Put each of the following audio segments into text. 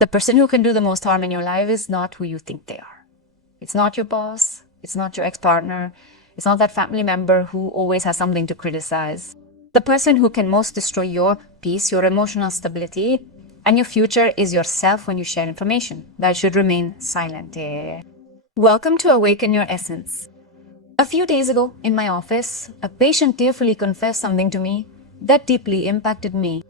The person who can do the most harm in your life is not who you think they are. It's not your boss. It's not your ex-partner. It's not that family member who always has something to criticize. The person who can most destroy your peace, your emotional stability, and your future is yourself when you share information that should remain silent. Welcome to Awaken Your Essence. A few days ago in my office, a patient tearfully confessed something to me that deeply impacted me.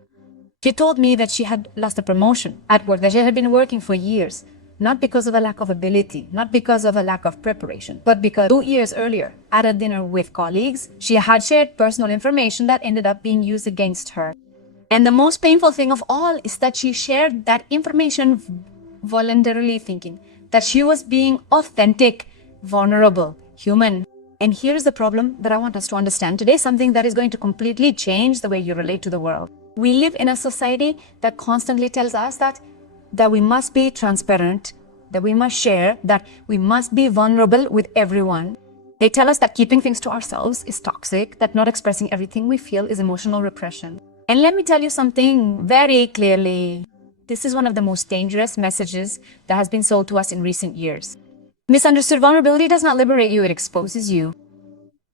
She told me that she had lost a promotion at work, that she had been working for years, not because of a lack of ability, not because of a lack of preparation, but because 2 years earlier, at a dinner with colleagues, she had shared personal information that ended up being used against her. And the most painful thing of all is that she shared that information voluntarily, thinking that she was being authentic, vulnerable, human. And here's the problem that I want us to understand today, something that is going to completely change the way you relate to the world. We live in a society that constantly tells us that we must be transparent, that we must share, that we must be vulnerable with everyone. They tell us that keeping things to ourselves is toxic, that not expressing everything we feel is emotional repression. And let me tell you something very clearly. This is one of the most dangerous messages that has been sold to us in recent years. Misunderstood vulnerability does not liberate you, it exposes you.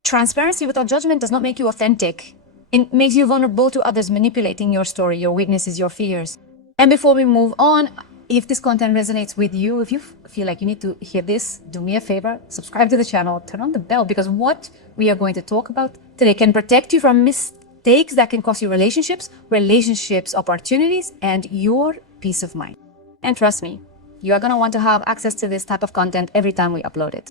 Transparency without judgment does not make you authentic. It makes you vulnerable to others manipulating your story, your weaknesses, your fears. And before we move on, if this content resonates with you, if you feel like you need to hear this, do me a favor, subscribe to the channel, turn on the bell, because what we are going to talk about today can protect you from mistakes that can cost you relationships, opportunities, and your peace of mind. And trust me, you are going to want to have access to this type of content every time we upload it.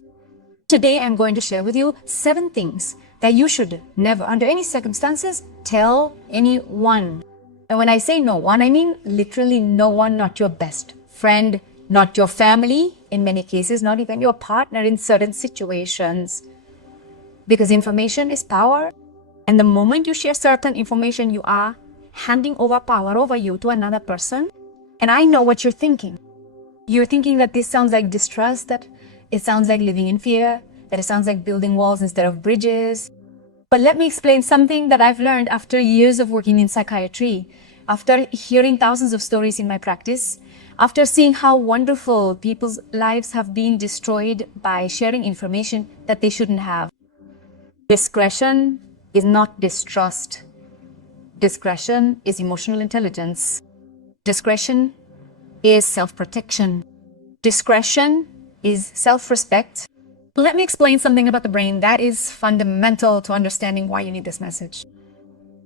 Today, I'm going to share with you 7 things that you should never, under any circumstances, tell anyone. And when I say no one, I mean literally no one, not your best friend, not your family, in many cases, not even your partner in certain situations. Because information is power. And the moment you share certain information, you are handing over power over you to another person. And I know what you're thinking. You're thinking that this sounds like distrust, that it sounds like living in fear, that it sounds like building walls instead of bridges. But let me explain something that I've learned after years of working in psychiatry, after hearing thousands of stories in my practice, after seeing how wonderful people's lives have been destroyed by sharing information that they shouldn't have. Discretion is not distrust. Discretion is emotional intelligence. Discretion is self-protection. Discretion is self-respect. Let me explain something about the brain that is fundamental to understanding why you need this message.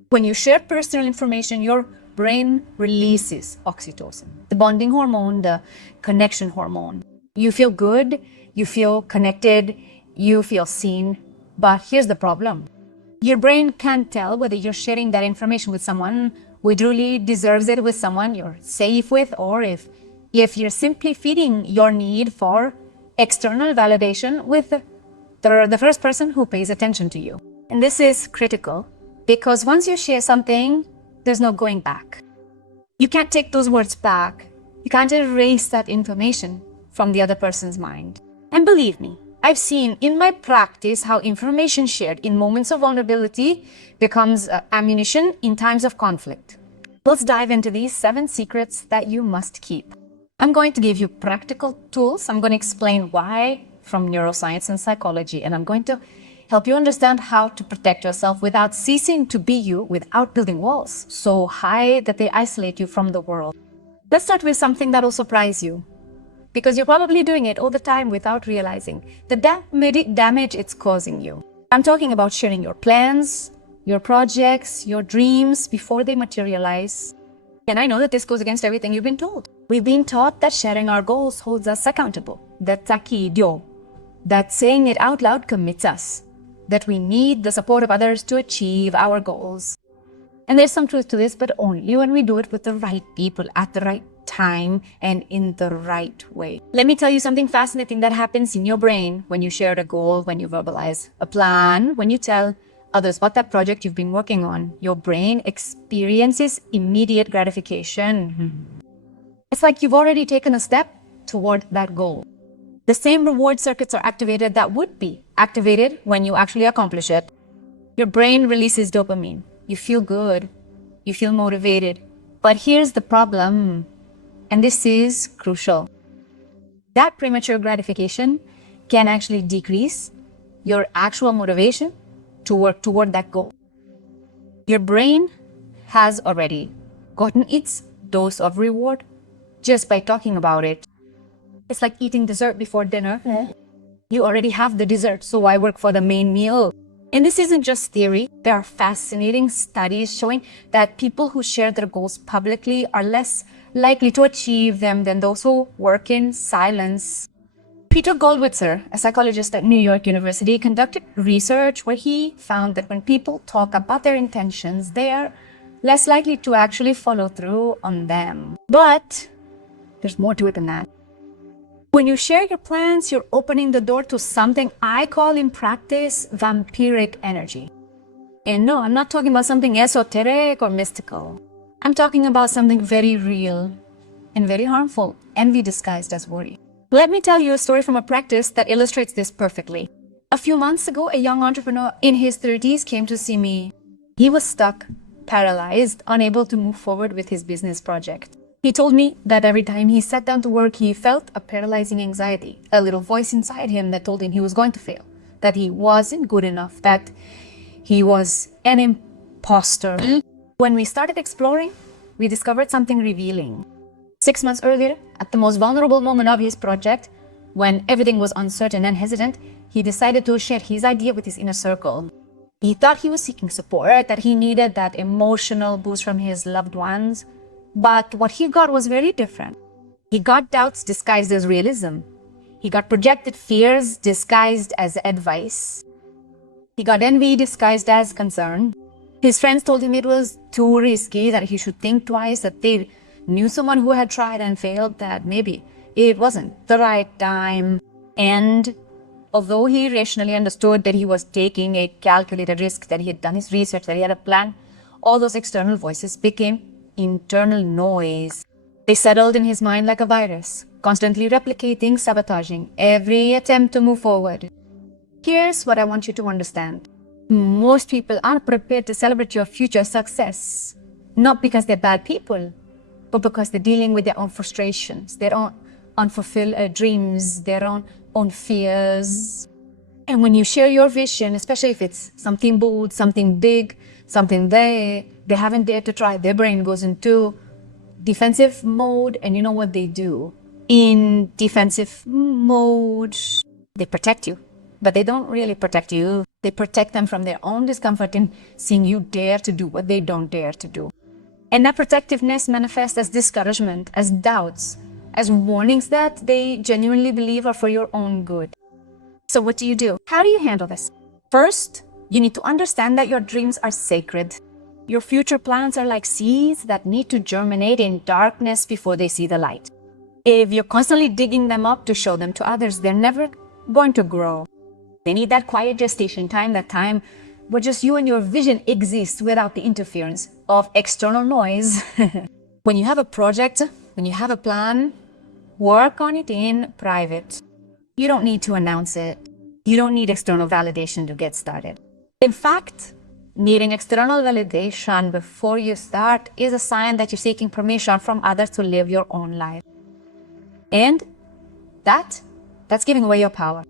When you share personal information, your brain releases oxytocin, the bonding hormone, the connection hormone. You feel good, you feel connected, you feel seen. But here's the problem. Your brain can't tell whether you're sharing that information with someone who truly deserves it, with someone you're safe with, or if you're simply feeding your need for external validation with the first person who pays attention to you. And this is critical because once you share something, there's no going back. You can't take those words back. You can't erase that information from the other person's mind. And believe me, I've seen in my practice how information shared in moments of vulnerability becomes ammunition in times of conflict. Let's dive into these 7 secrets that you must keep. I'm going to give you practical tools. I'm going to explain why from neuroscience and psychology, and I'm going to help you understand how to protect yourself without ceasing to be you, without building walls so high that they isolate you from the world. Let's start with something that will surprise you, because you're probably doing it all the time without realizing the damage it's causing you. I'm talking about sharing your plans, your projects, your dreams before they materialize. And I know that this goes against everything you've been told. We've been taught that sharing our goals holds us accountable, that saying it out loud commits us, that we need the support of others to achieve our goals. And there's some truth to this, but only when we do it with the right people at the right time and in the right way. Let me tell you something fascinating that happens in your brain when you share a goal, when you verbalize a plan, when you tell others about that project you've been working on. Your brain experiences immediate gratification. It's like you've already taken a step toward that goal. The same reward circuits are activated that would be activated when you actually accomplish it. Your brain releases dopamine. You feel good. You feel motivated. But here's the problem. And this is crucial. That premature gratification can actually decrease your actual motivation to work toward that goal. Your brain has already gotten its dose of reward just by talking about it. It's like eating dessert before dinner. You already have the dessert, so why work for the main meal? And this isn't just theory. There are fascinating studies showing that people who share their goals publicly are less likely to achieve them than those who work in silence. Peter Goldwitzer, a psychologist at New York University, conducted research where he found that when people talk about their intentions, they are less likely to actually follow through on them. But there's more to it than that. When you share your plans, you're opening the door to something I call in practice vampiric energy. And no, I'm not talking about something esoteric or mystical. I'm talking about something very real and very harmful, envy disguised as worry. Let me tell you a story from a practice that illustrates this perfectly. A few months ago, a young entrepreneur in his 30s came to see me. He was stuck, paralyzed, unable to move forward with his business project. He told me that every time he sat down to work, he felt a paralyzing anxiety, a little voice inside him that told him he was going to fail, that he wasn't good enough, that he was an imposter. When we started exploring, we discovered something revealing. 6 months earlier, at the most vulnerable moment of his project, when everything was uncertain and hesitant, he decided to share his idea with his inner circle. He thought he was seeking support, that he needed that emotional boost from his loved ones. But what he got was very different. He got doubts disguised as realism. He got projected fears disguised as advice. He got envy disguised as concern. His friends told him it was too risky, that he should think twice, that they knew someone who had tried and failed, that maybe it wasn't the right time. And although he rationally understood that he was taking a calculated risk, that he had done his research, that he had a plan, all those external voices became internal noise. They settled in his mind like a virus, constantly replicating, sabotaging every attempt to move forward. Here's what I want you to understand. Most people aren't prepared to celebrate your future success, not because they're bad people, but because they're dealing with their own frustrations, their own unfulfilled dreams, their own fears. And when you share your vision, especially if it's something bold, something big, something they haven't dared to try, their brain goes into defensive mode, and you know what they do? In defensive mode, they protect you, but they don't really protect you. They protect them from their own discomfort in seeing you dare to do what they don't dare to do. And that protectiveness manifests as discouragement, as doubts, as warnings that they genuinely believe are for your own good. So what do? How do you handle this? First, you need to understand that your dreams are sacred. Your future plans are like seeds that need to germinate in darkness before they see the light. If you're constantly digging them up to show them to others, they're never going to grow. They need that quiet gestation time, that time where just you and your vision exist without the interference of external noise. When you have a project, when you have a plan, work on it in private. You don't need to announce it. You don't need external validation to get started. In fact, needing external validation before you start is a sign that you're seeking permission from others to live your own life. And that's giving away your power.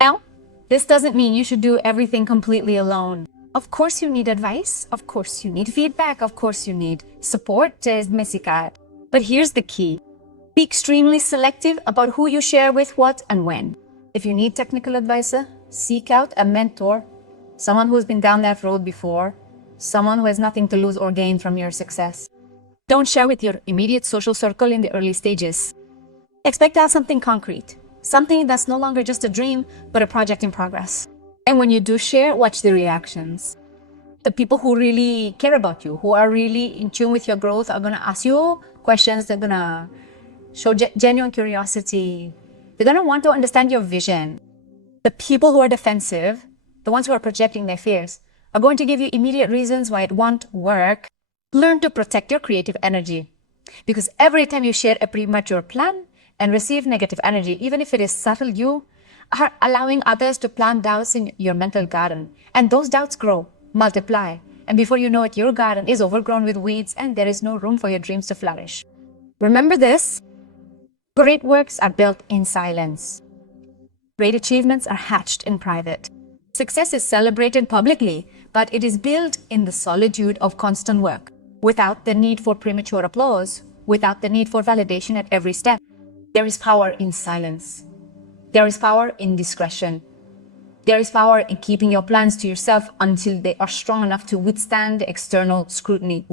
Now, this doesn't mean you should do everything completely alone. Of course you need advice. Of course you need feedback. Of course you need support. But here's the key. Be extremely selective about who you share with, what, and when. If you need technical advice, seek out a mentor, someone who's been down that road before, someone who has nothing to lose or gain from your success. Don't share with your immediate social circle in the early stages. Expect to have something concrete, something that's no longer just a dream, but a project in progress. And when you do share, watch the reactions. The people who really care about you, who are really in tune with your growth, are going to ask you questions. They're going to show genuine curiosity. They're going to want to understand your vision. The people who are defensive, the ones who are projecting their fears, are going to give you immediate reasons why it won't work. Learn to protect your creative energy. Because every time you share a premature plan and receive negative energy, even if it is subtle, you are allowing others to plant doubts in your mental garden. And those doubts grow, multiply. And before you know it, your garden is overgrown with weeds and there is no room for your dreams to flourish. Remember this: great works are built in silence. Great achievements are hatched in private. Success is celebrated publicly, but it is built in the solitude of constant work, without the need for premature applause, without the need for validation at every step. There is power in silence. There is power in discretion. There is power in keeping your plans to yourself until they are strong enough to withstand external scrutiny.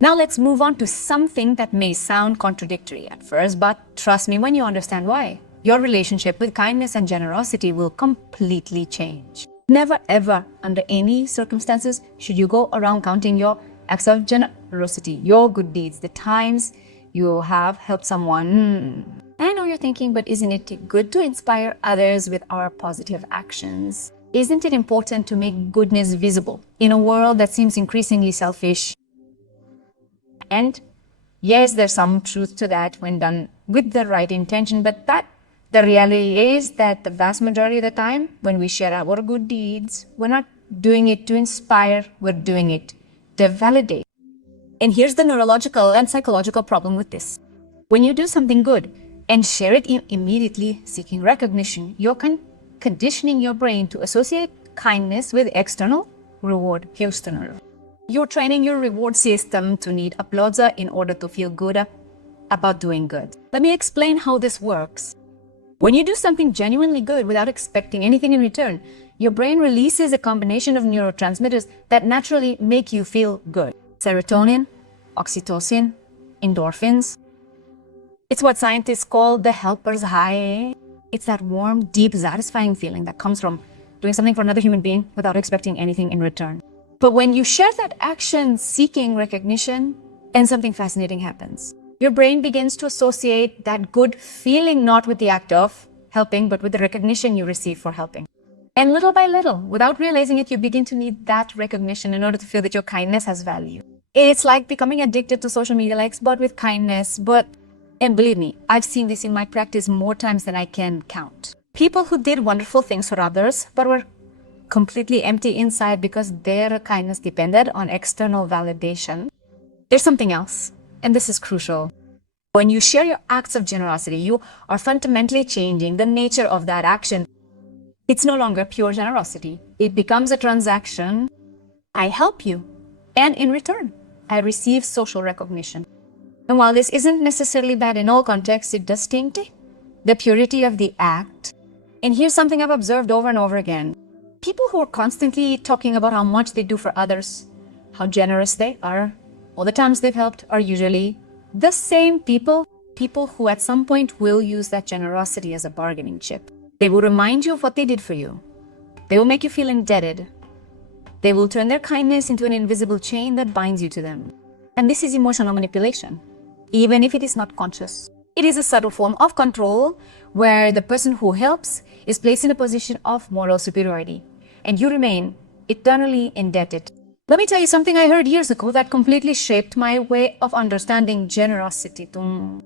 Now let's move on to something that may sound contradictory at first, but trust me when you understand why. Your relationship with kindness and generosity will completely change. Never ever, under any circumstances, should you go around counting your acts of generosity, your good deeds, the times you have helped someone. I know you're thinking, but isn't it good to inspire others with our positive actions? Isn't it important to make goodness visible in a world that seems increasingly selfish? And yes, there's some truth to that when done with the right intention, but the reality is that the vast majority of the time when we share our good deeds, we're not doing it to inspire, we're doing it to validate. And here's the neurological and psychological problem with this. When you do something good and share it immediately seeking recognition, you're conditioning your brain to associate kindness with external reward. You're training your reward system to need applause in order to feel good about doing good. Let me explain how this works. When you do something genuinely good without expecting anything in return, your brain releases a combination of neurotransmitters that naturally make you feel good. Serotonin, oxytocin, endorphins. It's what scientists call the helper's high. It's that warm, deep, satisfying feeling that comes from doing something for another human being without expecting anything in return. But when you share that action seeking recognition, and something fascinating happens. Your brain begins to associate that good feeling not with the act of helping, but with the recognition you receive for helping. And little by little, without realizing it, you begin to need that recognition in order to feel that your kindness has value. It's like becoming addicted to social media likes, but with kindness. And believe me, I've seen this in my practice more times than I can count. People who did wonderful things for others, but were completely empty inside because their kindness depended on external validation. There's something else. And this is crucial. When you share your acts of generosity, you are fundamentally changing the nature of that action. It's no longer pure generosity. It becomes a transaction. I help you, and in return, I receive social recognition. And while this isn't necessarily bad in all contexts, it does taint the purity of the act. And here's something I've observed over and over again. People who are constantly talking about how much they do for others, how generous they are, all the times they've helped, are usually the same people who at some point will use that generosity as a bargaining chip. They will remind you of what they did for you. They will make you feel indebted. They will turn their kindness into an invisible chain that binds you to them. And this is emotional manipulation, even if it is not conscious. It is a subtle form of control where the person who helps is placed in a position of moral superiority, and you remain eternally indebted. Let me tell you something I heard years ago that completely shaped my way of understanding generosity.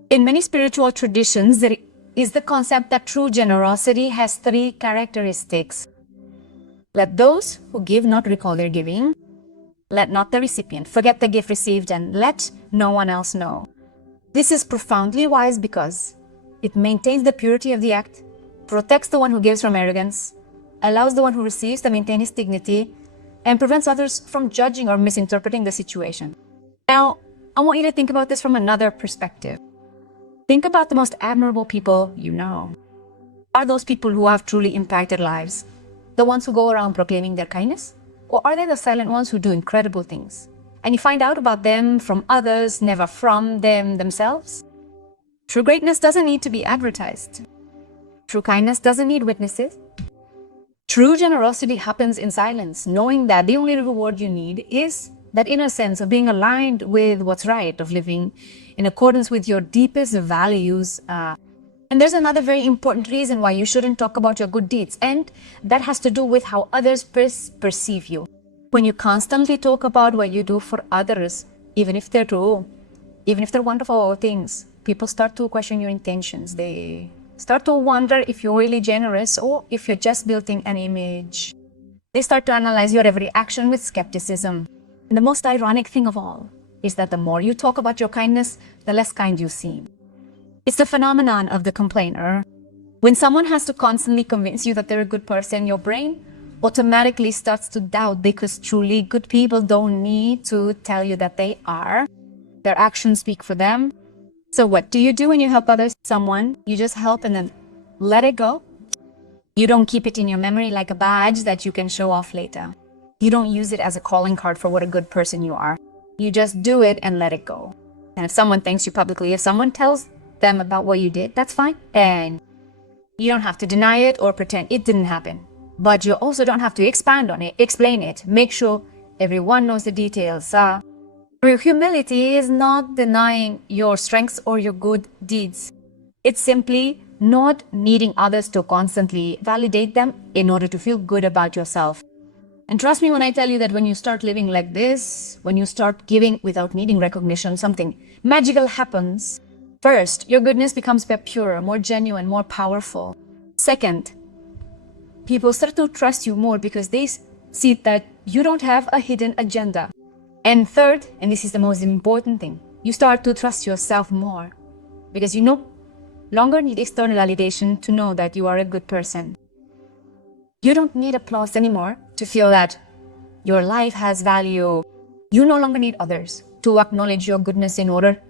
In many spiritual traditions, there is the concept that true generosity has 3 characteristics. Let those who give not recall their giving. Let not the recipient forget the gift received, and let no one else know. This is profoundly wise because it maintains the purity of the act, protects the one who gives from arrogance, allows the one who receives to maintain his dignity, and prevents others from judging or misinterpreting the situation. Now, I want you to think about this from another perspective. Think about the most admirable people you know. Are those people who have truly impacted lives the ones who go around proclaiming their kindness? Or are they the silent ones who do incredible things, and you find out about them from others, never from them themselves? True greatness doesn't need to be advertised. True kindness doesn't need witnesses. True generosity happens in silence, knowing that the only reward you need is that inner sense of being aligned with what's right, of living in accordance with your deepest values. And there's another very important reason why you shouldn't talk about your good deeds, and that has to do with how others perceive you. When you constantly talk about what you do for others, even if they're true, even if they're wonderful things, people start to question your intentions. They start to wonder if you're really generous or if you're just building an image. They start to analyze your every action with skepticism. And the most ironic thing of all is that the more you talk about your kindness, the less kind you seem. It's the phenomenon of the complainer. When someone has to constantly convince you that they're a good person, your brain automatically starts to doubt, because truly good people don't need to tell you that they are. Their actions speak for them. So what do you do when you help someone? You just help and then let it go. You don't keep it in your memory like a badge that you can show off later. You don't use it as a calling card for what a good person you are. You just do it and let it go. And if someone thanks you publicly, if someone tells them about what you did, that's fine. And you don't have to deny it or pretend it didn't happen. But you also don't have to expand on it, explain it, make sure everyone knows the details. Real humility is not denying your strengths or your good deeds. It's simply not needing others to constantly validate them in order to feel good about yourself. And trust me when I tell you that when you start living like this, when you start giving without needing recognition, something magical happens. First, your goodness becomes purer, more genuine, more powerful. Second, people start to trust you more because they see that you don't have a hidden agenda. And third, and this is the most important thing, you start to trust yourself more because you no longer need external validation to know that you are a good person. You don't need applause anymore to feel that your life has value. You no longer need others to acknowledge your goodness in order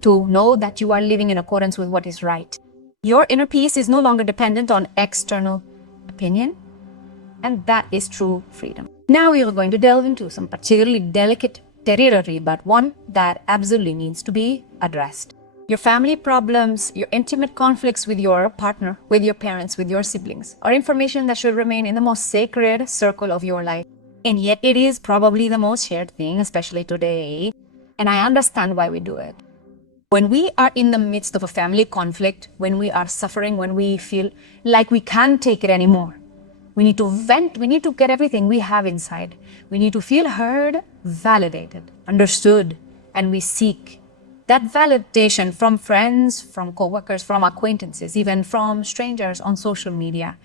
to know that you are living in accordance with what is right. Your inner peace is no longer dependent on external opinion, and that is true freedom. Now we are going to delve into some particularly delicate territory, but one that absolutely needs to be addressed. Your family problems, your intimate conflicts with your partner, with your parents, with your siblings, are information that should remain in the most sacred circle of your life. And yet it is probably the most shared thing, especially today. And I understand why we do it. When we are in the midst of a family conflict, when we are suffering, when we feel like we can't take it anymore, we need to vent, we need to get everything we have inside. We need to feel heard, validated, understood, and we seek that validation from friends, from coworkers, from acquaintances, even from strangers on social media.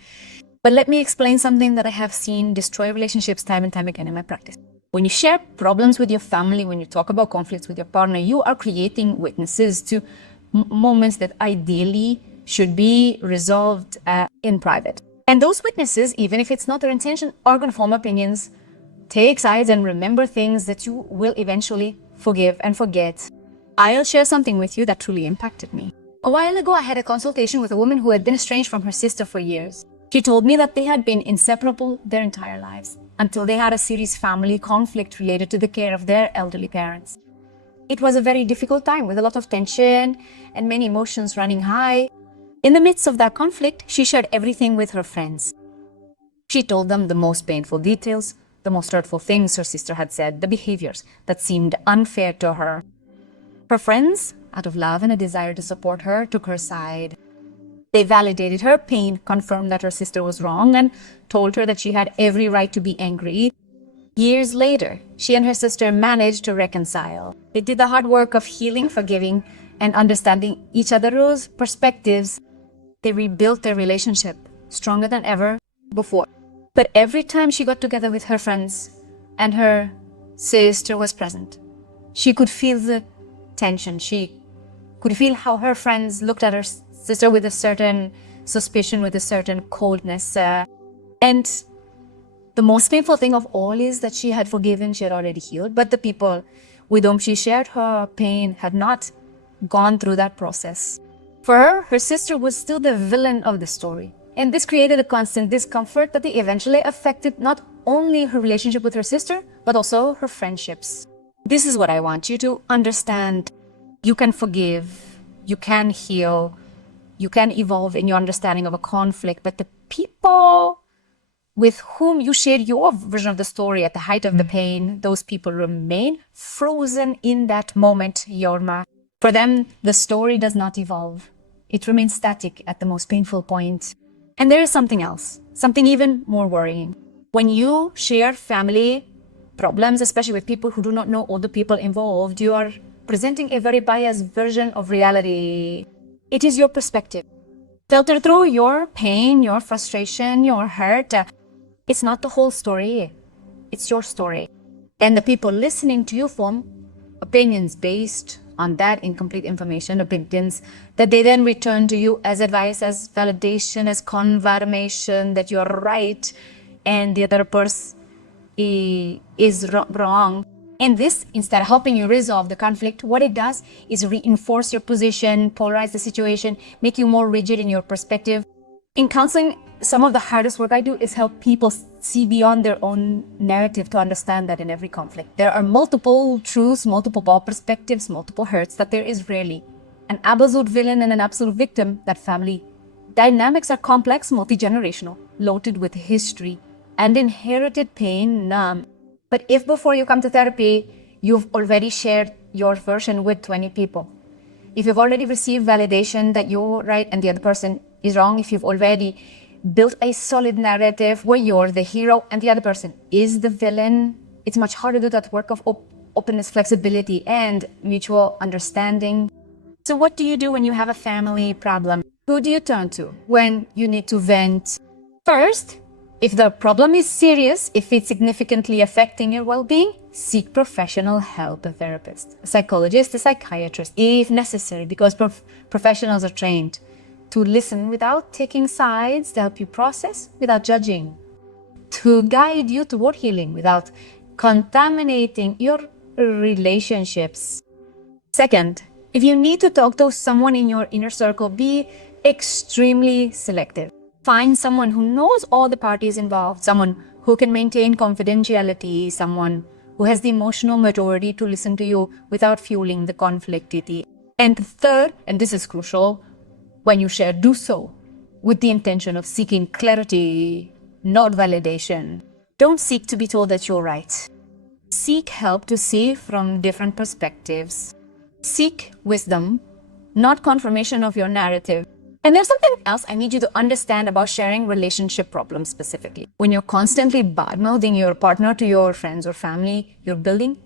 But let me explain something that I have seen destroy relationships time and time again in my practice. When you share problems with your family, when you talk about conflicts with your partner, you are creating witnesses to moments that ideally should be resolved in private. And those witnesses, even if it's not their intention, are going to form opinions, take sides, and remember things that you will eventually forgive and forget. I'll share something with you that truly impacted me. A while ago, I had a consultation with a woman who had been estranged from her sister for years. She told me that they had been inseparable their entire lives until they had a serious family conflict related to the care of their elderly parents. It was a very difficult time with a lot of tension and many emotions running high. In the midst of that conflict, she shared everything with her friends. She told them the most painful details, the most hurtful things her sister had said, the behaviors that seemed unfair to her. Her friends, out of love and a desire to support her, took her side. They validated her pain, confirmed that her sister was wrong, and told her that she had every right to be angry. Years later, she and her sister managed to reconcile. They did the hard work of healing, forgiving, and understanding each other's perspectives. They rebuilt their relationship stronger than ever before. But every time she got together with her friends and her sister was present, she could feel the tension. She could feel how her friends looked at her sister with a certain suspicion, with a certain coldness. And the most painful thing of all is that she had forgiven, she had already healed, but the people with whom she shared her pain had not gone through that process. For her, her sister was still the villain of the story. And this created a constant discomfort that eventually affected not only her relationship with her sister, but also her friendships. This is what I want you to understand. You can forgive, you can heal, you can evolve in your understanding of a conflict, but the people with whom you shared your version of the story at the height of the pain, those people remain frozen in that moment, Yorma. For them, the story does not evolve. It remains static at the most painful point. And there is something else, something even more worrying. When you share family problems, especially with people who do not know all the people involved, you are presenting a very biased version of reality. It is your perspective. Filter through your pain, your frustration, your hurt. It's not the whole story. It's your story. And the people listening to you form opinions based on that incomplete information, opinions that they then return to you as advice, as validation, as confirmation that you're right and the other person is wrong. And this, instead of helping you resolve the conflict, what it does is reinforce your position, polarize the situation, make you more rigid in your perspective. In counseling, some of the hardest work I do is help people see beyond their own narrative to understand that in every conflict, there are multiple truths, multiple perspectives, multiple hurts, that there is rarely an absolute villain and an absolute victim, that family dynamics are complex, multi-generational, loaded with history and inherited pain. But if before you come to therapy, you've already shared your version with 20 people, if you've already received validation that you're right and the other person is wrong, if you've already built a solid narrative where you're the hero and the other person is the villain, it's much harder to do that work of openness, flexibility, and mutual understanding. So what do you do when you have a family problem? Who do you turn to when you need to vent? First, if the problem is serious, if it's significantly affecting your well-being, seek professional help, a therapist, a psychologist, a psychiatrist, if necessary, because professionals are trained to listen without taking sides, to help you process without judging, to guide you toward healing without contaminating your relationships. Second, if you need to talk to someone in your inner circle, be extremely selective. Find someone who knows all the parties involved, someone who can maintain confidentiality, someone who has the emotional maturity to listen to you without fueling the conflictivity. And third, and this is crucial, when you share, do so with the intention of seeking clarity, not validation. Don't seek to be told that you're right. Seek help to see from different perspectives. Seek wisdom, not confirmation of your narrative. And there's something else I need you to understand about sharing relationship problems specifically. When you're constantly bad-mouthing your partner to your friends or family, you're building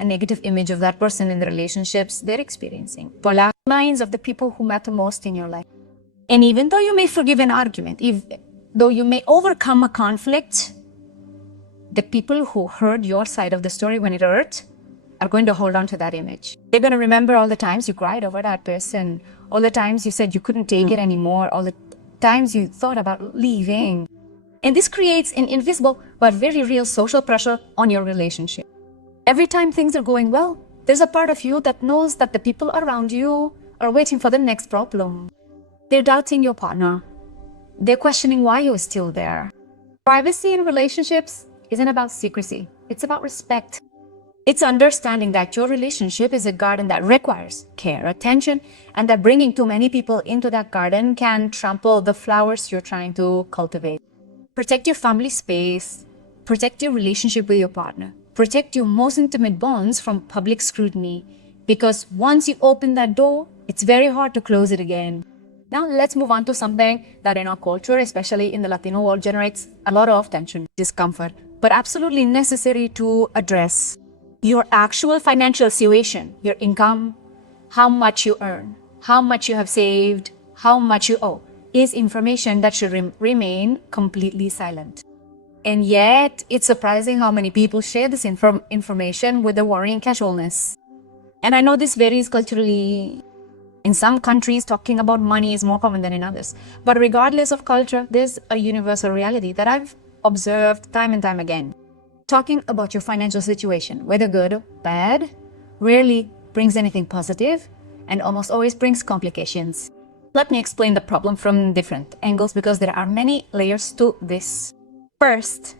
a negative image of that person in the relationships they're experiencing. Polar minds of the people who matter most in your life. And even though you may forgive an argument, though you may overcome a conflict, the people who heard your side of the story when it hurt are going to hold on to that image. They're going to remember all the times you cried over that person, all the times you said you couldn't take it anymore, all the times you thought about leaving. And this creates an invisible but very real social pressure on your relationship. Every time things are going well, there's a part of you that knows that the people around you are waiting for the next problem. They're doubting your partner. They're questioning why you're still there. Privacy in relationships isn't about secrecy. It's about respect. It's understanding that your relationship is a garden that requires care, attention, and that bringing too many people into that garden can trample the flowers you're trying to cultivate. Protect your family space. Protect your relationship with your partner. Protect your most intimate bonds from public scrutiny, because once you open that door, it's very hard to close it again. Now let's move on to something that in our culture, especially in the Latino world, generates a lot of tension, discomfort, but absolutely necessary to address. Your actual financial situation, your income, how much you earn, how much you have saved, how much you owe, is information that should remain completely silent. And yet, it's surprising how many people share this information with a worrying casualness. And I know this varies culturally. In some countries, talking about money is more common than in others. But regardless of culture, there's a universal reality that I've observed time and time again. Talking about your financial situation, whether good or bad, rarely brings anything positive and almost always brings complications. Let me explain the problem from different angles, because there are many layers to this. First,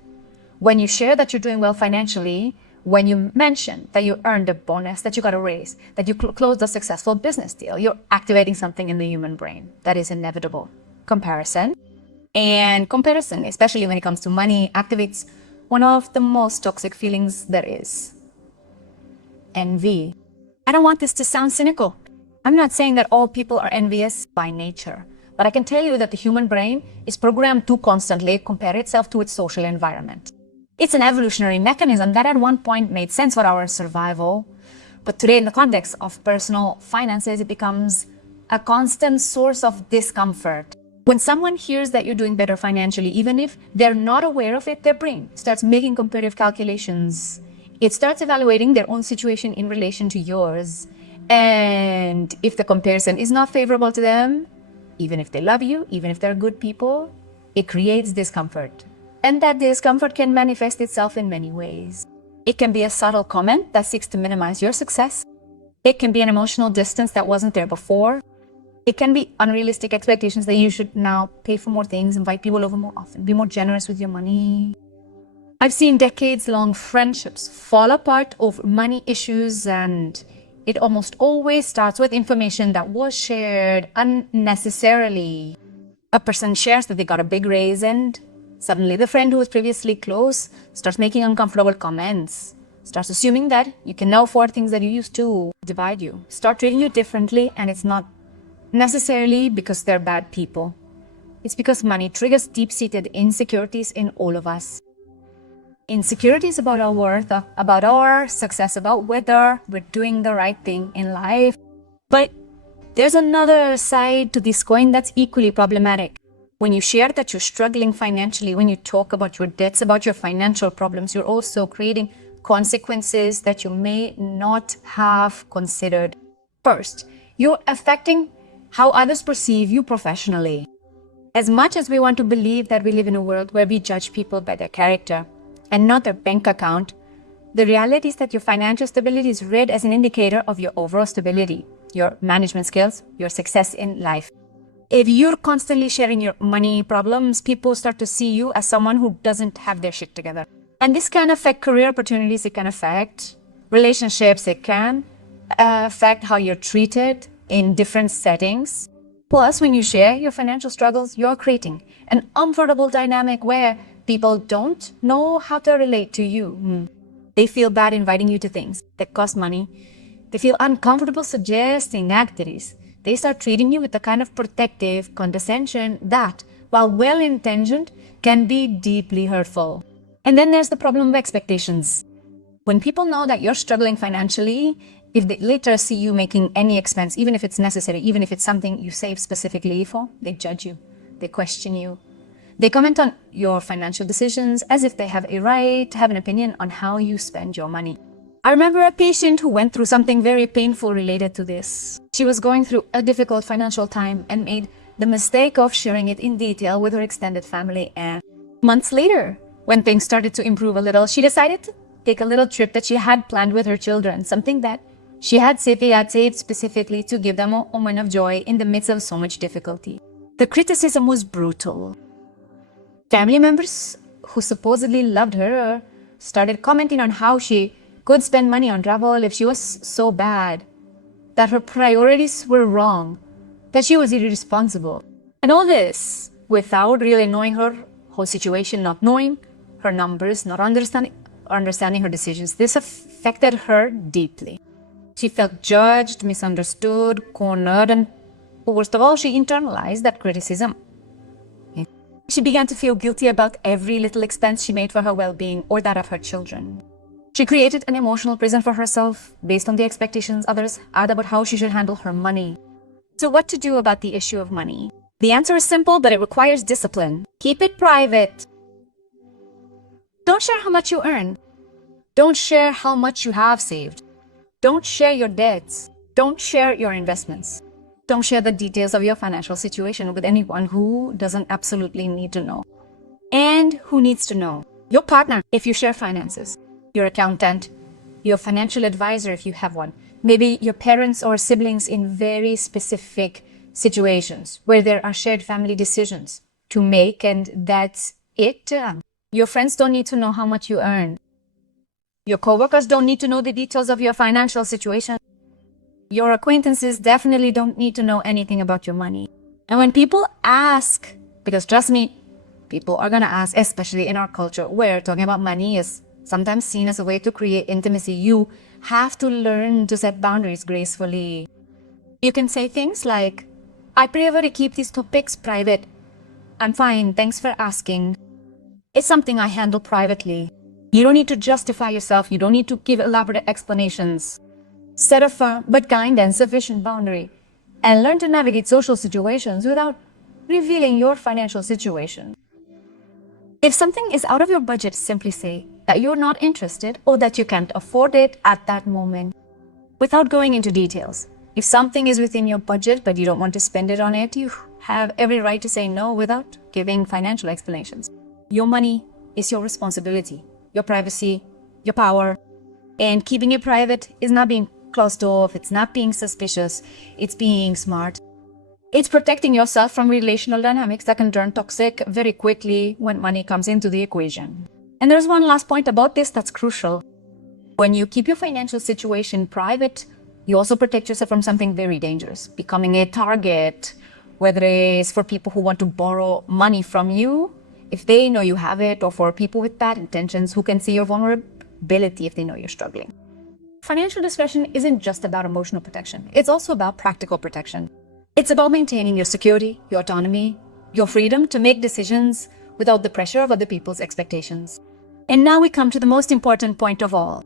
when you share that you're doing well financially, when you mention that you earned a bonus, that you got a raise, that you closed a successful business deal, you're activating something in the human brain that is inevitable. Comparison. And comparison, especially when it comes to money, activates one of the most toxic feelings there is: envy. I don't want this to sound cynical. I'm not saying that all people are envious by nature, but I can tell you that the human brain is programmed to constantly compare itself to its social environment. It's an evolutionary mechanism that at one point made sense for our survival, but today in the context of personal finances, it becomes a constant source of discomfort. When someone hears that you're doing better financially, even if they're not aware of it, their brain starts making comparative calculations It starts evaluating their own situation in relation to yours. And if the comparison is not favorable to them, even if they love you, even if they're good people, it creates discomfort. And that discomfort can manifest itself in many ways. It can be a subtle comment that seeks to minimize your success. It can be an emotional distance that wasn't there before. It can be unrealistic expectations that you should now pay for more things, invite people over more often, be more generous with your money. I've seen decades-long friendships fall apart over money issues, and it almost always starts with information that was shared unnecessarily. A person shares that they got a big raise, and suddenly the friend who was previously close starts making uncomfortable comments, starts assuming that you can now afford things that you used to, divide you, start treating you differently, and it's not necessarily because they're bad people. It's because money triggers deep-seated insecurities in all of us. Insecurities about our worth, about our success, about whether we're doing the right thing in life. But there's another side to this coin that's equally problematic. When you share that you're struggling financially, when you talk about your debts, about your financial problems, you're also creating consequences that you may not have considered. First, you're affecting how others perceive you professionally. As much as we want to believe that we live in a world where we judge people by their character and not their bank account, the reality is that your financial stability is read as an indicator of your overall stability, your management skills, your success in life. If you're constantly sharing your money problems, people start to see you as someone who doesn't have their shit together. And this can affect career opportunities, it can affect relationships, it can affect how you're treated in different settings. Plus, when you share your financial struggles, you're creating an uncomfortable dynamic where people don't know how to relate to you. They feel bad inviting you to things that cost money. They feel uncomfortable suggesting activities. They start treating you with the kind of protective condescension that, while well-intentioned, can be deeply hurtful. And then there's the problem of expectations. When people know that you're struggling financially, if they later see you making any expense, even if it's necessary, even if it's something you save specifically for, they judge you, they question you. They comment on your financial decisions as if they have a right to have an opinion on how you spend your money. I remember a patient who went through something very painful related to this. She was going through a difficult financial time and made the mistake of sharing it in detail with her extended family. And months later, when things started to improve a little, she decided to take a little trip that she had planned with her children, something that she had saved specifically to give them a moment of joy in the midst of so much difficulty. The criticism was brutal. Family members who supposedly loved her started commenting on how she could spend money on travel if she was so bad, that her priorities were wrong, that she was irresponsible. And all this without really knowing her whole situation, not knowing her numbers, not understanding her decisions. This affected her deeply. She felt judged, misunderstood, cornered, and worst of all, she internalized that criticism. She began to feel guilty about every little expense she made for her well-being or that of her children. She created an emotional prison for herself based on the expectations others had about how she should handle her money. So what to do about the issue of money? The answer is simple, but it requires discipline. Keep it private. Don't share how much you earn. Don't share how much you have saved. Don't share your debts. Don't share your investments. Don't share the details of your financial situation with anyone who doesn't absolutely need to know. And who needs to know? Your partner, if you share finances. Your accountant. Your financial advisor, if you have one. Maybe your parents or siblings in very specific situations where there are shared family decisions to make, and that's it. Your friends don't need to know how much you earn. Your coworkers don't need to know the details of your financial situation. Your acquaintances definitely don't need to know anything about your money. And when people ask, because trust me, people are gonna ask, especially in our culture where talking about money is sometimes seen as a way to create intimacy, you have to learn to set boundaries gracefully. You can say things like, I prefer to keep these topics private. I'm fine, thanks for asking. It's something I handle privately. You don't need to justify yourself. You don't need to give elaborate explanations. Set a firm but kind and sufficient boundary and learn to navigate social situations without revealing your financial situation. If something is out of your budget, simply say, that you're not interested or that you can't afford it at that moment. Without going into details, if something is within your budget but you don't want to spend it on it, you have every right to say no without giving financial explanations. Your money is your responsibility, your privacy, your power. And keeping it private is not being closed off, it's not being suspicious, it's being smart. It's protecting yourself from relational dynamics that can turn toxic very quickly when money comes into the equation. And there's one last point about this that's crucial. When you keep your financial situation private, you also protect yourself from something very dangerous, becoming a target, whether it's for people who want to borrow money from you, if they know you have it, or for people with bad intentions who can see your vulnerability if they know you're struggling. Financial discretion isn't just about emotional protection. It's also about practical protection. It's about maintaining your security, your autonomy, your freedom to make decisions without the pressure of other people's expectations. And now we come to the most important point of all.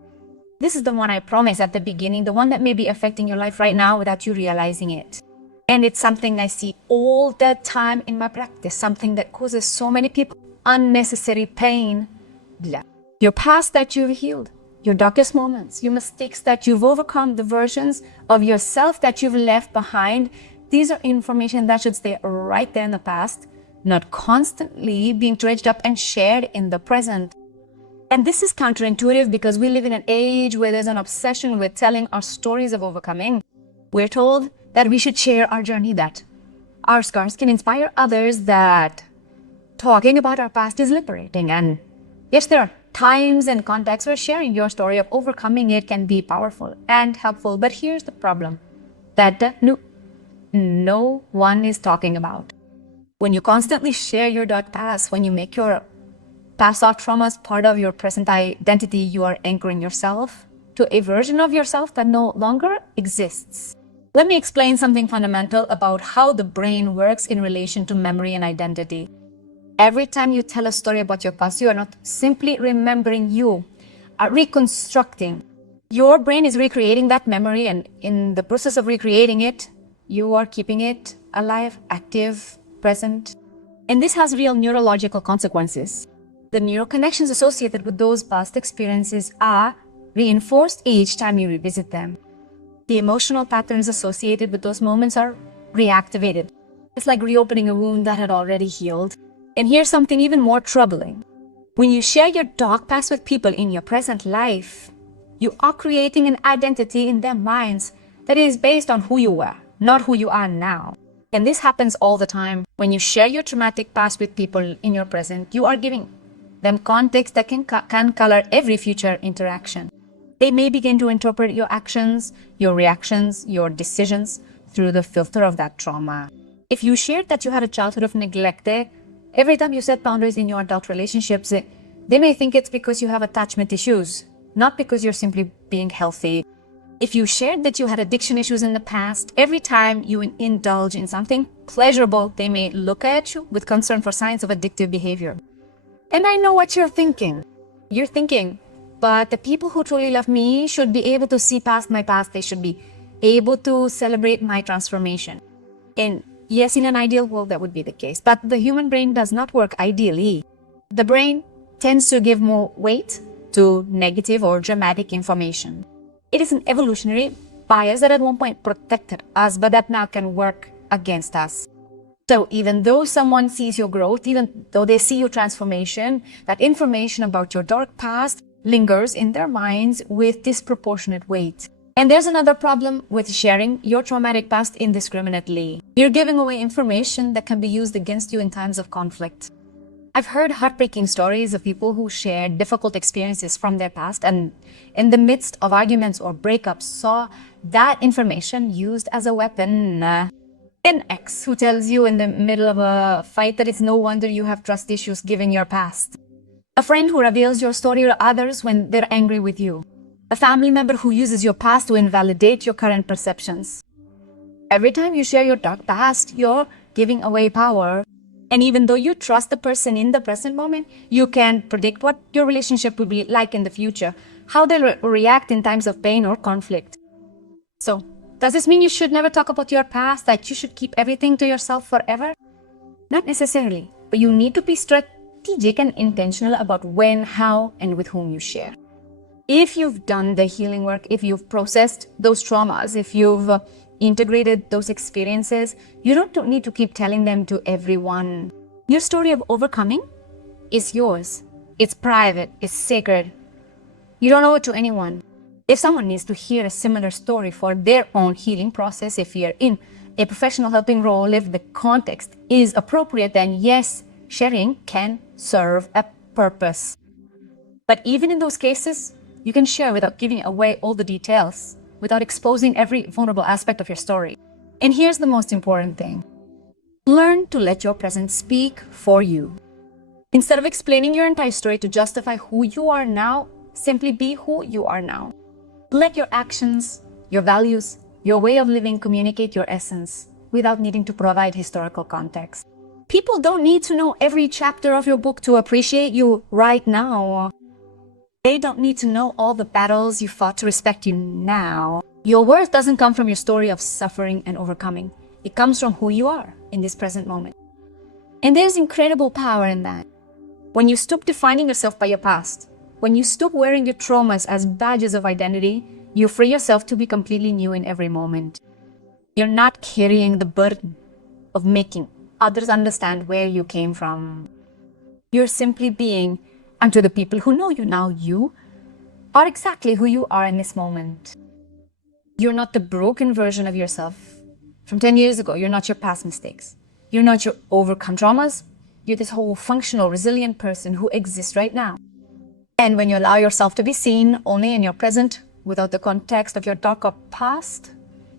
This is the one I promised at the beginning, the one that may be affecting your life right now without you realizing it. And it's something I see all the time in my practice, something that causes so many people unnecessary pain. Your past that you've healed, your darkest moments, your mistakes that you've overcome, the versions of yourself that you've left behind. These are information that should stay right there in the past, not constantly being dredged up and shared in the present. And this is counterintuitive because we live in an age where there's an obsession with telling our stories of overcoming. We're told that we should share our journey, that our scars can inspire others, that talking about our past is liberating. And yes, there are times and contexts where sharing your story of overcoming it can be powerful and helpful. But here's the problem that no one is talking about. When you constantly share your dark past, when you make your past traumas part of your present identity, you are anchoring yourself to a version of yourself that no longer exists. Let me explain something fundamental about how the brain works in relation to memory and identity. Every time you tell a story about your past, you are not simply remembering, you are reconstructing. Your brain is recreating that memory, and in the process of recreating it, you are keeping it alive, active, present. And this has real neurological consequences. The neural connections associated with those past experiences are reinforced each time you revisit them. The emotional patterns associated with those moments are reactivated. It's like reopening a wound that had already healed. And here's something even more troubling. When you share your dark past with people in your present life, you are creating an identity in their minds that is based on who you were, not who you are now. And this happens all the time. When you share your traumatic past with people in your present, you are giving them context that can color every future interaction. They may begin to interpret your actions, your reactions, your decisions through the filter of that trauma. If you shared that you had a childhood of neglect, every time you set boundaries in your adult relationships, they may think it's because you have attachment issues, not because you're simply being healthy. If you shared that you had addiction issues in the past, every time you indulge in something pleasurable, they may look at you with concern for signs of addictive behavior. And I know what you're thinking. You're thinking, but the people who truly love me should be able to see past my past. They should be able to celebrate my transformation. And yes, in an ideal world, that would be the case. But the human brain does not work ideally. The brain tends to give more weight to negative or dramatic information. It is an evolutionary bias that at one point protected us, but that now can work against us. So even though someone sees your growth, even though they see your transformation, that information about your dark past lingers in their minds with disproportionate weight. And there's another problem with sharing your traumatic past indiscriminately. You're giving away information that can be used against you in times of conflict. I've heard heartbreaking stories of people who shared difficult experiences from their past and in the midst of arguments or breakups saw that information used as a weapon. An ex who tells you in the middle of a fight that it's no wonder you have trust issues given your past. A friend who reveals your story to others when they're angry with you. A family member who uses your past to invalidate your current perceptions. Every time you share your dark past, you're giving away power. And even though you trust the person in the present moment, you can predict what your relationship will be like in the future, how they'll react in times of pain or conflict. So, does this mean you should never talk about your past, that you should keep everything to yourself forever? Not necessarily, but you need to be strategic strategic and intentional about when, how, and with whom you share. If you've done the healing work, if you've processed those traumas, if you've integrated those experiences, you don't need to keep telling them to everyone. Your story of overcoming is yours. It's private, it's sacred. You don't owe it to anyone. If someone needs to hear a similar story for their own healing process, if you're in a professional helping role, if the context is appropriate, then yes, sharing can serve a purpose. But even in those cases, you can share without giving away all the details, without exposing every vulnerable aspect of your story. And here's the most important thing. Learn to let your present speak for you. Instead of explaining your entire story to justify who you are now, simply be who you are now. Let your actions, your values, your way of living communicate your essence without needing to provide historical context. People don't need to know every chapter of your book to appreciate you right now. They don't need to know all the battles you fought to respect you now. Your worth doesn't come from your story of suffering and overcoming. It comes from who you are in this present moment. And there's incredible power in that. When you stop defining yourself by your past, when you stop wearing your traumas as badges of identity, you free yourself to be completely new in every moment. You're not carrying the burden of making others understand where you came from. You're simply being, and to the people who know you now, you are exactly who you are in this moment. You're not the broken version of yourself from 10 years ago. You're not your past mistakes. You're not your overcome traumas. You're this whole functional, resilient person who exists right now. And when you allow yourself to be seen only in your present, without the context of your darker past,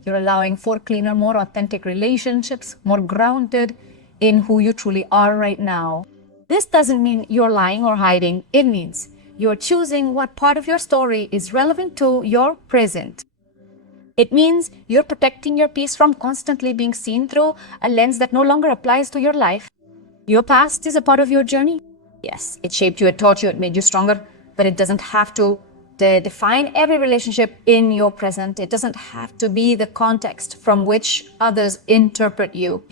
you're allowing for cleaner, more authentic relationships, more grounded in who you truly are right now. This doesn't mean you're lying or hiding. It means you're choosing what part of your story is relevant to your present. It means you're protecting your peace from constantly being seen through a lens that no longer applies to your life. Your past is a part of your journey. Yes, it shaped you, it taught you, it made you stronger, but it doesn't have to define every relationship in your present. It doesn't have to be the context from which others interpret you.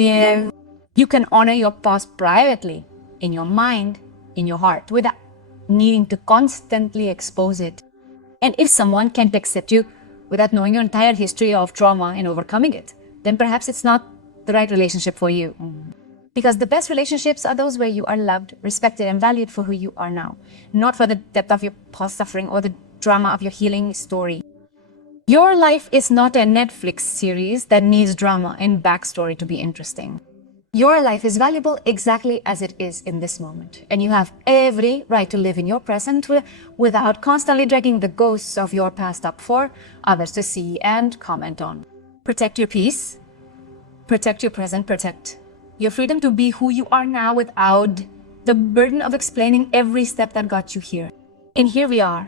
You can honor your past privately, in your mind, in your heart, without needing to constantly expose it. And if someone can't accept you without knowing your entire history of trauma and overcoming it, then perhaps it's not the right relationship for you. Because the best relationships are those where you are loved, respected, and valued for who you are now, not for the depth of your past suffering or the drama of your healing story. Your life is not a Netflix series that needs drama and backstory to be interesting. Your life is valuable exactly as it is in this moment, and you have every right to live in your present without constantly dragging the ghosts of your past up for others to see and comment on. Protect your peace, protect your present, protect your freedom to be who you are now without the burden of explaining every step that got you here. And here we are.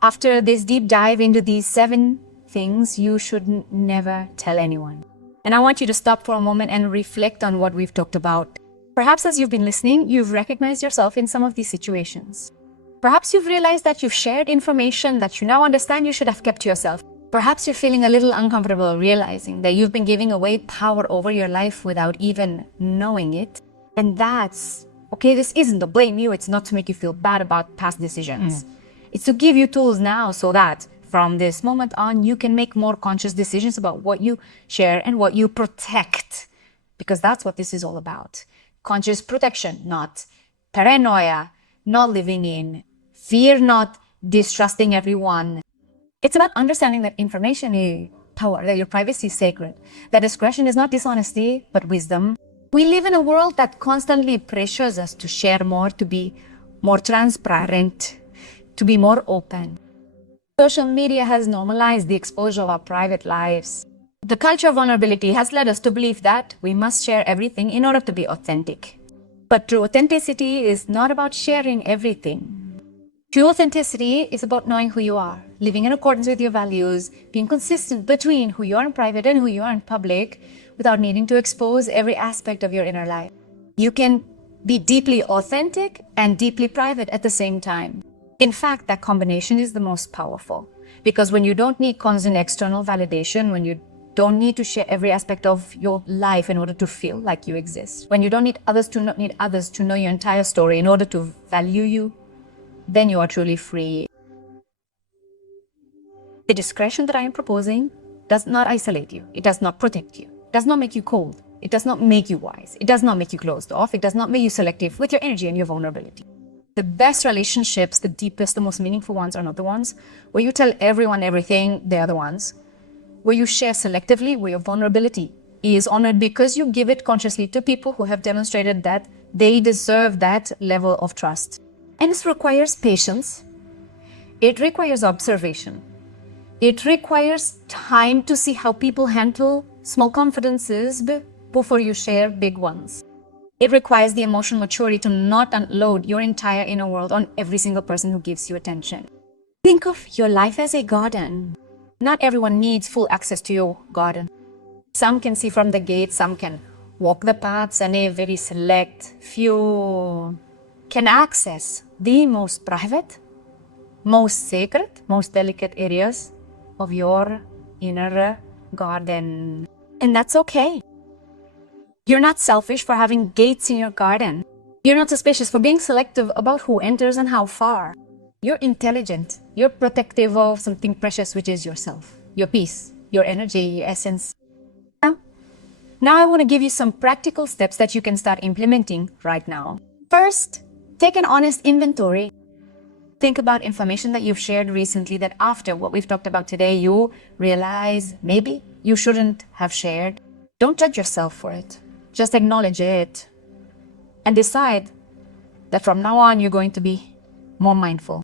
After this deep dive into these 7 things you should never tell anyone. And I want you to stop for a moment and reflect on what we've talked about. Perhaps as you've been listening, you've recognized yourself in some of these situations. Perhaps you've realized that you've shared information that you now understand you should have kept to yourself. Perhaps you're feeling a little uncomfortable realizing that you've been giving away power over your life without even knowing it. And that's okay. This isn't to blame you. It's not to make you feel bad about past decisions. It's to give you tools now so that from this moment on, you can make more conscious decisions about what you share and what you protect. Because that's what this is all about. Conscious protection, not paranoia, not living in fear, not distrusting everyone. It's about understanding that information is power, that your privacy is sacred, that discretion is not dishonesty, but wisdom. We live in a world that constantly pressures us to share more, to be more transparent, to be more open. Social media has normalized the exposure of our private lives. The culture of vulnerability has led us to believe that we must share everything in order to be authentic. But true authenticity is not about sharing everything. True authenticity is about knowing who you are, living in accordance with your values, being consistent between who you are in private and who you are in public, without needing to expose every aspect of your inner life. You can be deeply authentic and deeply private at the same time. In fact, that combination is the most powerful, because when you don't need constant external validation, when you don't need to share every aspect of your life in order to feel like you exist, when you don't need others to not need others to know your entire story in order to value you, then you are truly free. The discretion that I am proposing does not isolate you. It does not protect you. It does not make you cold. It does not make you wise. It does not make you closed off. It does not make you selective with your energy and your vulnerability. The best relationships, the deepest, the most meaningful ones are not the ones where you tell everyone everything. They are the ones where you share selectively, where your vulnerability is honored because you give it consciously to people who have demonstrated that they deserve that level of trust. And this requires patience. It requires observation. It requires time to see how people handle small confidences before you share big ones. It requires the emotional maturity to not unload your entire inner world on every single person who gives you attention. Think of your life as a garden. Not everyone needs full access to your garden. Some can see from the gate, some can walk the paths, and a very select few can access the most private, most sacred, most delicate areas of your inner garden. And that's okay. You're not selfish for having gates in your garden. You're not suspicious for being selective about who enters and how far. You're intelligent. You're protective of something precious, which is yourself, your peace, your energy, your essence. Now I want to give you some practical steps that you can start implementing right now. First, take an honest inventory. Think about information that you've shared recently that after what we've talked about today, you realize maybe you shouldn't have shared. Don't judge yourself for it. Just acknowledge it and decide that from now on, you're going to be more mindful.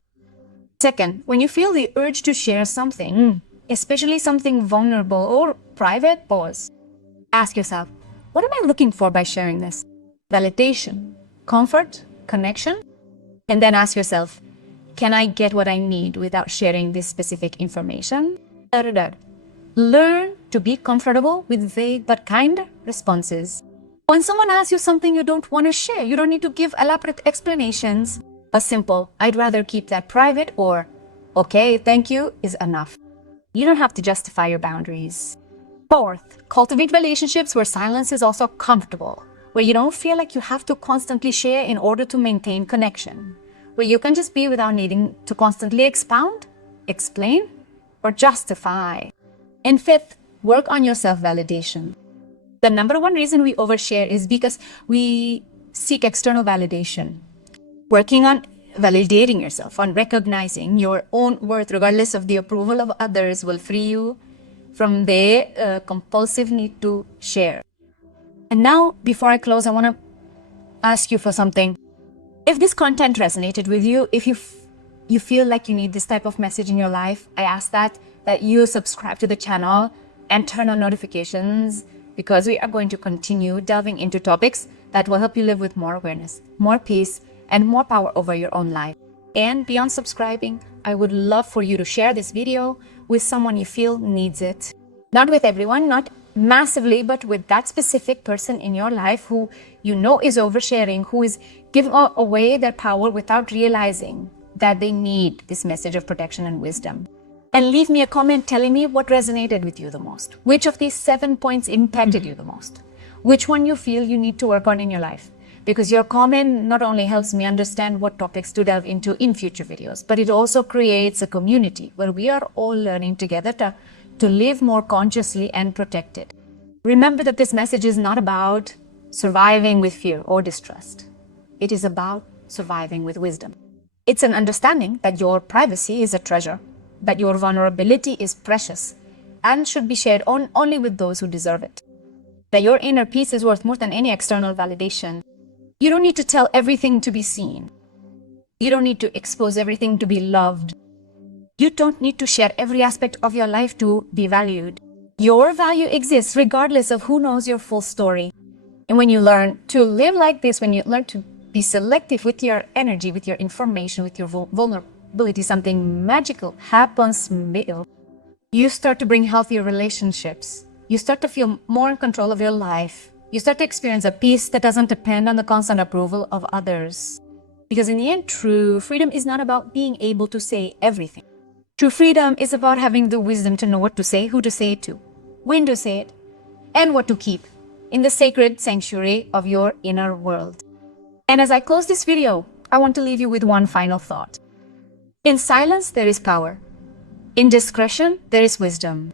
Second, when you feel the urge to share something, especially something vulnerable or private, pause. Ask yourself, what am I looking for by sharing this? Validation, comfort, connection? And then ask yourself, can I get what I need without sharing this specific information? Learn to be comfortable with vague but kind responses. When someone asks you something you don't want to share, you don't need to give elaborate explanations. A simple, I'd rather keep that private, or okay, thank you, is enough. You don't have to justify your boundaries. Fourth, cultivate relationships where silence is also comfortable, where you don't feel like you have to constantly share in order to maintain connection, where you can just be without needing to constantly expound, explain, or justify. And fifth, work on your self-validation. The number one reason we overshare is because we seek external validation. Working on validating yourself, on recognizing your own worth regardless of the approval of others will free you from the compulsive need to share. And now, before I close, I want to ask you for something. If this content resonated with you, if you feel like you need this type of message in your life, I ask that you subscribe to the channel and turn on notifications, because we are going to continue delving into topics that will help you live with more awareness, more peace, and more power over your own life. And beyond subscribing, I would love for you to share this video with someone you feel needs it. Not with everyone, not massively, but with that specific person in your life who you know is oversharing, who is giving away their power without realizing that they need this message of protection and wisdom. And leave me a comment telling me what resonated with you the most. Which of these 7 points impacted you the most? Which one you feel you need to work on in your life? Because your comment not only helps me understand what topics to delve into in future videos, but it also creates a community where we are all learning together to live more consciously and protected. Remember that this message is not about surviving with fear or distrust. It is about surviving with wisdom. It's an understanding that your privacy is a treasure, that your vulnerability is precious and should be shared only with those who deserve it, that your inner peace is worth more than any external validation. You don't need to tell everything to be seen. You don't need to expose everything to be loved. You don't need to share every aspect of your life to be valued. Your value exists regardless of who knows your full story. And when you learn to live like this, when you learn to be selective with your energy, with your information, with your vulnerability, something magical happens. You start to bring healthier relationships. You start to feel more in control of your life. You start to experience a peace that doesn't depend on the constant approval of others. Because in the end, true freedom is not about being able to say everything. True freedom is about having the wisdom to know what to say, who to say it to, when to say it, and what to keep in the sacred sanctuary of your inner world. And as I close this video, I want to leave you with one final thought. In silence, there is power. In discretion, there is wisdom.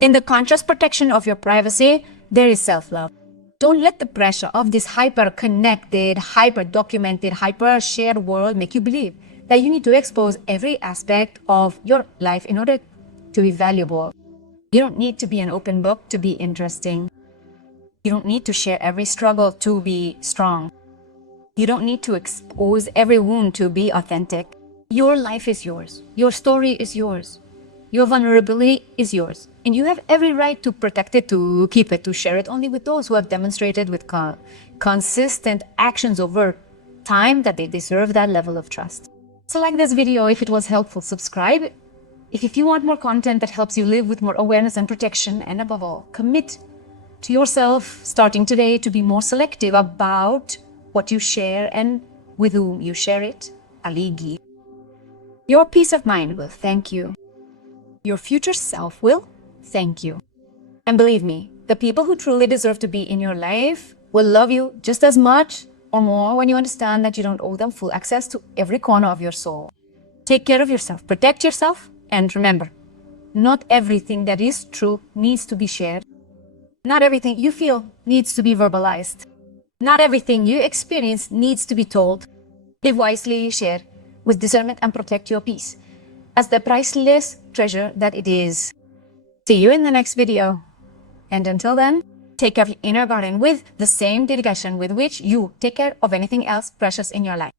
In the conscious protection of your privacy, there is self-love. Don't let the pressure of this hyper-connected, hyper-documented, hyper-shared world make you believe that you need to expose every aspect of your life in order to be valuable. You don't need to be an open book to be interesting. You don't need to share every struggle to be strong. You don't need to expose every wound to be authentic. Your life is yours. Your story is yours. Your vulnerability is yours. And you have every right to protect it, to keep it, to share it only with those who have demonstrated with consistent actions over time that they deserve that level of trust. So like this video, if it was helpful, subscribe. If you want more content that helps you live with more awareness and protection, and above all, commit to yourself starting today to be more selective about what you share and with whom you share it. Aligi. Your peace of mind will thank you. Your future self will thank you. And believe me, the people who truly deserve to be in your life will love you just as much or more when you understand that you don't owe them full access to every corner of your soul. Take care of yourself, protect yourself, and remember, not everything that is true needs to be shared. Not everything you feel needs to be verbalized. Not everything you experience needs to be told. Live wisely, share with discernment, and protect your peace as the priceless treasure that it is. See you in the next video. And until then, take care of your inner garden with the same dedication with which you take care of anything else precious in your life.